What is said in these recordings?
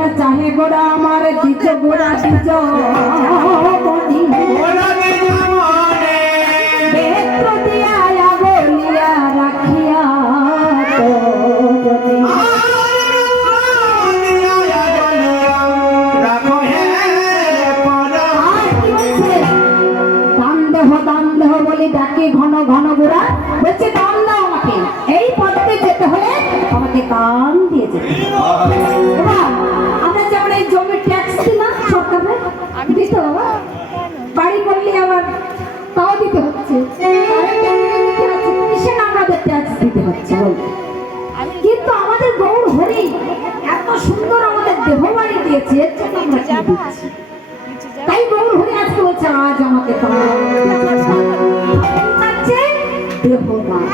যেখানে চাহে গোড়া আমার দিজ গোড়া দিজ বেত্র দিয়া বলিয়া রাখিয়া দান দেহ বলে ডাকে ঘন ঘন গোড়া বলছে দান দাও আমাকে, এই পথে যেতে হলে আমাকে দান দিয়ে যেতে। আমরা যেমন এই জমি ট্যাক্স দিই না সরকারে, দিতে বাবা বাড়ি করলে আবার তাও দিতে হচ্ছে, আমাদের ট্যাক্স দিতে হচ্ছে বলতে। কিন্তু আমাদের গৌর হরি এত সুন্দর আমাদের দেহ বাড়ি দিয়েছে, আমরা কি দিচ্ছি? তাই গৌর হরি আজকে বলছে আজ আমাকে দেহদান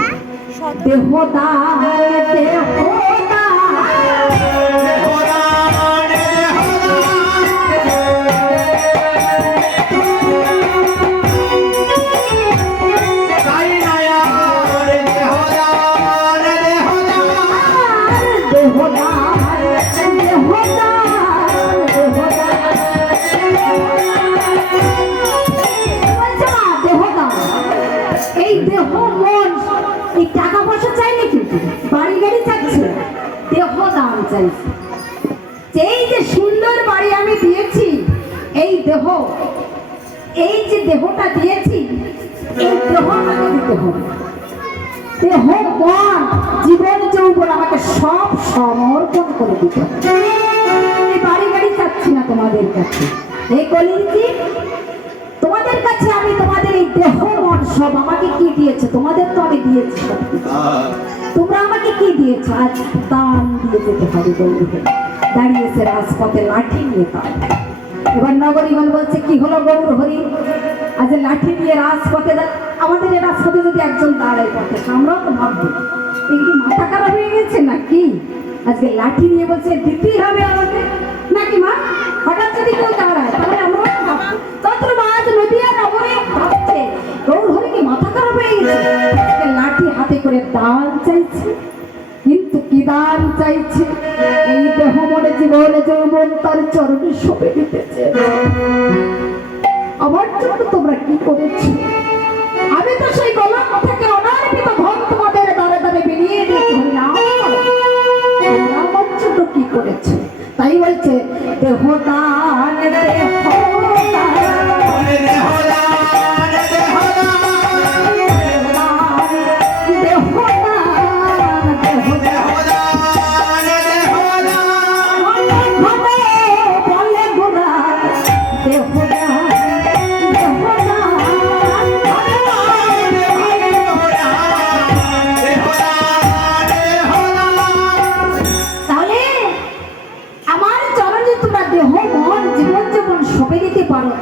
দেহদান টাকা পয়সা চাই না, কিন্তু বাড়ি গাড়ি চাইছে, দেহ দান চাইছে। এই যে সুন্দর বাড়ি আমি দিয়েছি, এই দেহ, এই যে দেহটা দিয়েছি, এই দেহ আমাকে দিতে হবে। দেহ মন জীবন যৌবন আমাকে সব সমর্পণ করে দিতে হবে। এই বাড়ি গাড়ি চাচ্ছি না তোমাদের কাছে, এই কলিজি তোমাদের কাছে আমি তোমাদের এই দেহ মন সব আমাকে কি দিয়েছে? তোমাদের তো আমি দিয়েছি সব কিছু, তোমরা আমাকে কি দিয়েছো? আজ দান দিয়ে যেতে হবে। দাঁড়িয়েছে রাজপথে লাঠি নিয়ে তার। এবার নগরীগণ বলছে কি হলো গৌর হরি, আজ লাঠি নিয়ে রাজপথে, আমাদের এই রাজপথে যদি একজন দাঁড়ায় পথে, আমরাও তো ভাববো এই কি মাথা খারাপ হয়ে গেছে নাকি? আজকে লাঠি নিয়ে বলছে দিতেই হবে আমাকে নাকি মা? হঠাৎ যদি কেউ দাঁড়ায় তাহলে আমরাও ভাববো। তত্র আজ নদিয়া নগরে ভাবছে গৌর হরি কি মাথা খারাপ হয়ে গেছে, লাঠি হাতে করে দান চাইছে। কিন্তু কি দান চাইছে? এই দেহ মনে জীবন যৌবন তার চরণে সঁপে দিতেছে। আমার জন্য তোমরা কি করেছো? আমি তো সেই গলার থেকে অনার্পিত ধন তোমাদের দ্বারে দ্বারে বেরিয়ে দিয়েছি না, তোমরা আমার জন্য কি করেছো? তাই বলছে দেহ দান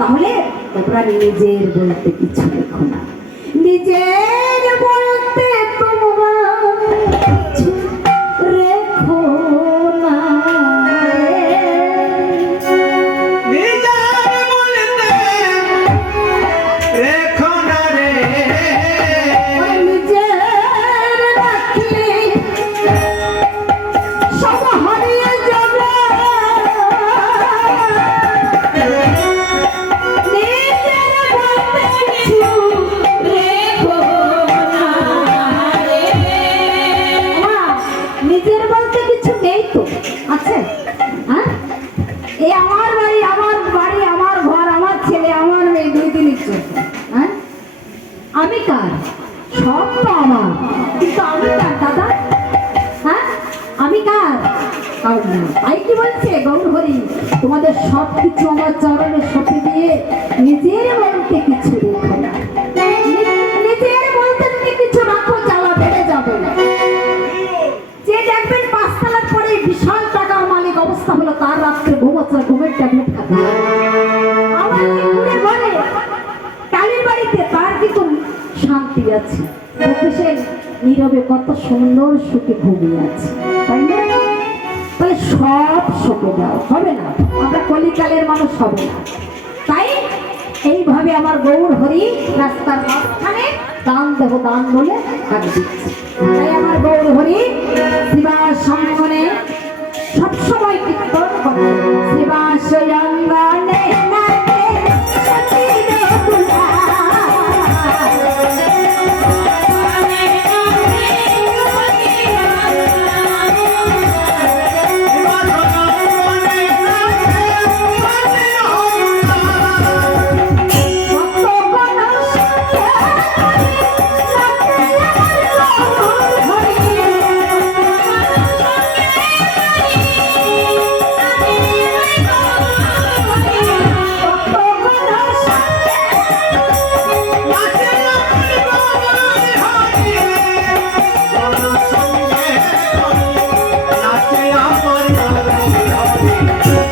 তাহলে তোমরা নিজের বলতে কিছু রেখো না, নিজের বলতে তোমরা কিছু রেখো না, নিজের বলতে রেখো না রে, নিজের রাখলে সব হারিয়ে যাবে। আমি কার? সব তো আমার, কিন্তু আমি কার দাদা? হ্যাঁ আমি কার? তাই কি বলছে গৌর হরি, তোমাদের সব কিছু আমার চরণে সঁপে দিয়ে নিজের বলতে কিছু রেখো না। নিজের বলতে তুমি কিছু রাখো, জ্বালা বেড়ে যাবে। যে দেখবেন 5 তলার পরে বিশাল টাকার মালিক অবস্থা হলো, তার রাত্রে ঘুমোচ্ছে, ঘুমের ট্যাবলেট খাবে। আমার কি ঘরে কালীর বাড়িতে তার কিন্তু শান্তি আছে, সে নীরবে কত সুন্দর সুখে ঘুমিয়ে আছে, তাই না? তাহলে সব শোকে দাও হবে না, আমরা কলিকালের মানুষ হবে না। তাই এইভাবে আমার গৌর হরি রাস্তার মাঝখানে দান দেহ দান বলে কাজে দিচ্ছে। তাই আমার গৌর হরি শিবার সামনে সবসময় কীর্তন করে। রে